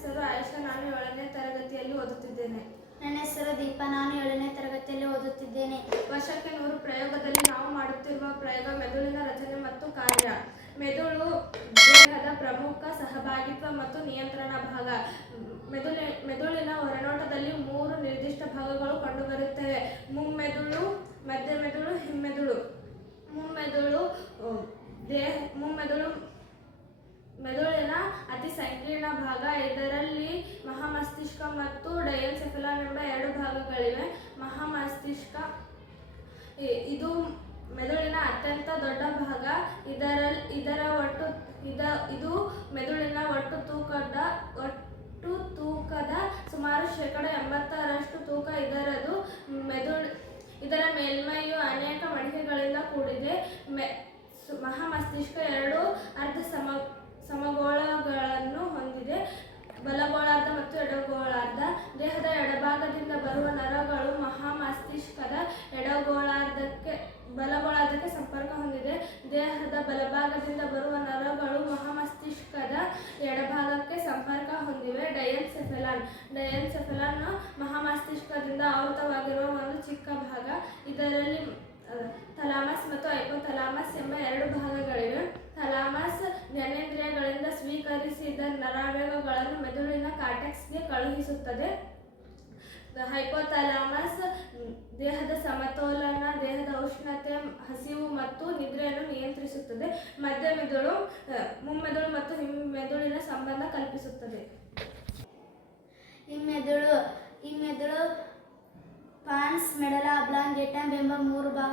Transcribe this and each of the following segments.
ಹೆಸರು ಆಯೇಷಾ. ನಾನು 7ನೇ ತರಗತಿಯಲ್ಲಿ ಓದುತ್ತಿದ್ದೇನೆ. ನನ್ನ ಹೆಸರು ದೀಪಾ. ನಾನು 7ನೇ ತರಗತಿಯಲ್ಲಿ ಓದುತ್ತಿದ್ದೇನೆ. ವರ್ಷಕ್ಕೆ 100 ಪ್ರಯೋಗದಲ್ಲಿ ನಾವು ಮಾಡುತ್ತಿರುವ ಪ್ರಯೋಗ ಮೆದುಳಿನ ರಚನೆ ಮತ್ತು ಕಾರ್ಯ. ಮೆದುಳು ದೇಹದ ಪ್ರಮುಖ ಸಹಭಾಗಿತ್ವ ಮತ್ತು ನಿಯಂತ್ರಣ ಭಾಗ. ಮೆದುಳಿನ ಹೊರನೋಟದಲ್ಲಿ 3 ನಿರ್ದಿಷ್ಟ ಭಾಗಗಳು ಕಂಡುಬರುತ್ತವೆ: ಮುಮ್ಮೆದುಳು, ಮಧ್ಯಮೆದುಳು, ಹಿಮ್ಮೆದುಳು. ಮುಮ್ಮೆದುಳು ಮೆದುಳಿನ ಅತಿ ಸಂಕೀರ್ಣ ಭಾಗ. ಇದರಲ್ಲಿ ಮಹಾಮಸ್ತಿಷ್ಕ ಮತ್ತು ಡಯನ್ಸೆಫೆಲಾನ್ ಎಂಬ 2 ಭಾಗಗಳಿವೆ. ಮಹಾಮಸ್ತಿಷ್ಕ ಇದು ಮೆದುಳಿನ ಅತ್ಯಂತ ದೊಡ್ಡ ಭಾಗ. ಇದು ಮೆದುಳಿನ ಒಟ್ಟು ತೂಕದ ಸುಮಾರು 80% ತೂಕ ಇದರದು. ಇದರ ಮೇಲ್ಮೈಯು ಅನೇಕ ಮಡಿಕೆಗಳಿಂದ ಕೂಡಿದೆ. ಮಹಾಮಸ್ತಿಷ್ಕ 2 ಅರ್ಧ ಸಮಗೋಳಗಳನ್ನು ಹೊಂದಿದೆ: ಬಲಗೋಳಾರ್ಧ ಮತ್ತು ಎಡಗೋಳಾರ್ಧ. ದೇಹದ ಎಡಭಾಗದಿಂದ ಬರುವ ನರಗಳು ಮಹಾಮಸ್ತಿಷ್ಕದ ಬಲಗೋಳಾರ್ಧಕ್ಕೆ ಸಂಪರ್ಕ ಹೊಂದಿದೆ. ದೇಹದ ಬಲಭಾಗದಿಂದ ಬರುವ ನರಗಳು ಮಹಾಮಸ್ತಿಷ್ಕದ ಎಡಭಾಗಕ್ಕೆ ಸಂಪರ್ಕ ಹೊಂದಿವೆ. ಡಯನ್ಸೆಫೆಲಾನ್ ಮಹಾಮಸ್ತಿಷ್ಕದಿಂದ ಆವೃತವಾಗಿರುವ ಒಂದು ಚಿಕ್ಕ ಭಾಗ. ಇದರಲ್ಲಿ ಥಾಲಮಸ್ ಮತ್ತು ಹೈಪೋಥಾಲಮಸ್ ಎಂಬ 2 ಭಾಗಗಳಿವೆ. ಥಾಲಮಸ್ ಜ್ಞಾನೇಂದ್ರಿಯಗಳಿಂದ ಸ್ವೀಕರಿಸಿದ ನರಾವೇಗಗಳನ್ನು ಮೆದುಳಿನ ಕಾರ್ಟೆಕ್ಸ್ಗೆ ಕಳುಹಿಸುತ್ತದೆ. ಹೈಪೋಥಾಲಮಸ್ ದೇಹದ ಸಮತೋಲನ, ದೇಹದ ಉಷ್ಣತೆ, ಹಸಿವು ಮತ್ತು ನಿದ್ರೆಯನ್ನು ನಿಯಂತ್ರಿಸುತ್ತದೆ. ಮುಮ್ಮೆದುಳು ಮತ್ತು ಹಿಮ್ಮೆದುಳಿನ ಸಂಬಂಧ ಕಲ್ಪಿಸುತ್ತದೆ. ಹಿಮ್ಮೆದುಳು ಪಾನ್ಸ್, ಮೆಡಲಾ ಅಬ್ಲಾಂಗೇಟಮ್ ಎಂಬ 3 ಭಾಗ.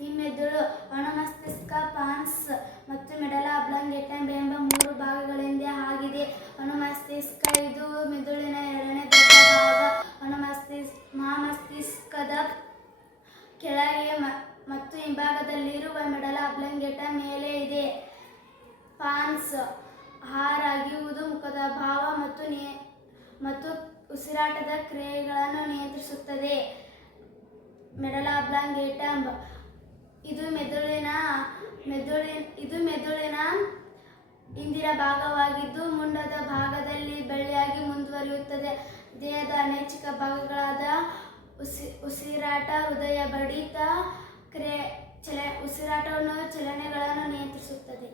ಹಿಮ್ಮೆದುಳು ಅನುಮಸ್ತಿಷ್ಕ, ಪಾನ್ಸ್ ಮತ್ತು ಮೆಡಲಾ ಅಬ್ಲಾಂಗೇಟಮ್ ಎಂಬ 3 ಭಾಗಗಳಿಂದ ಆಗಿದೆ. ಅನುಮಸ್ತಿಷ್ಕ ಇದು ಮೆದುಳಿನ 2ನೇ ದೊಡ್ಡ ಭಾಗ. ಮಹಾಮಸ್ತಿಷ್ಕದ ಕೆಳಗೆ ಮತ್ತು ಹಿಂಭಾಗದಲ್ಲಿರುವ ಮೆಡಲಾ ಅಬ್ಲಾಂಗೇಟಮ್ ಮೇಲೆ ಇದೆ. ಪಾನ್ಸ್ ಆಹಾರ ಅಗಿಯುವುದು, ಮುಖದ ಭಾವ ಮತ್ತು ಉಸಿರಾಟದ ಕ್ರಿಯೆಗಳನ್ನು ನಿಯಂತ್ರಿಸುತ್ತದೆ. ಮೆಡಲಾ ಅಬ್ಲಾಂಗೇಟಮ್ ಇದು ಮೆದುಳಿನ ಹಿಂದಿನ ಭಾಗವಾಗಿದ್ದು ಉಂಡದ ಭಾಗದಲ್ಲಿ ಬೆಳ್ಳಿಯಾಗಿ ಮುಂದುವರಿಯುತ್ತದೆ. ದೇಹದ ಅನೈಚ್ಛಿಕ ಭಾಗಗಳಾದ ಉಸಿರಾಟ, ಹೃದಯ ಬಡಿತ, ಉಸಿರಾಟವನ್ನು ಚಲನೆಗಳನ್ನು ನಿಯಂತ್ರಿಸುತ್ತದೆ.